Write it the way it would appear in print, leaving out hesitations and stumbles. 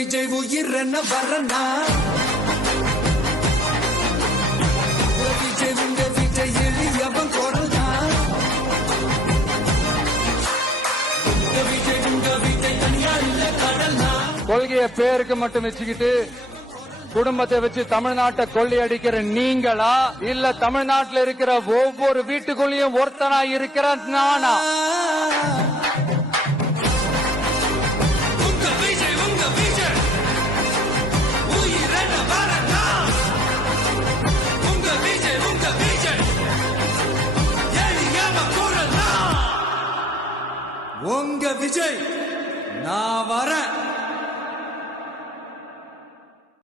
விஜய் உயிர் என்ன வரனா விஜய் உங்க விஜய் எளியவன் குரல்னா விஜய் உங்க விஜய் தனியா இல்ல கடல்னா. கொள்கைய பேருக்கு மட்டும் வச்சுக்கிட்டு குடும்பத்தை வச்சு தமிழ்நாட்டை கொள்ளையடிக்கிற நீங்களா இல்ல தமிழ்நாட்டில் இருக்கிற ஒவ்வொரு வீட்டுக்குள்ளேயும் ஒருத்தனா இருக்கிற நானா? உங்க விஜய் நான் வரேன்.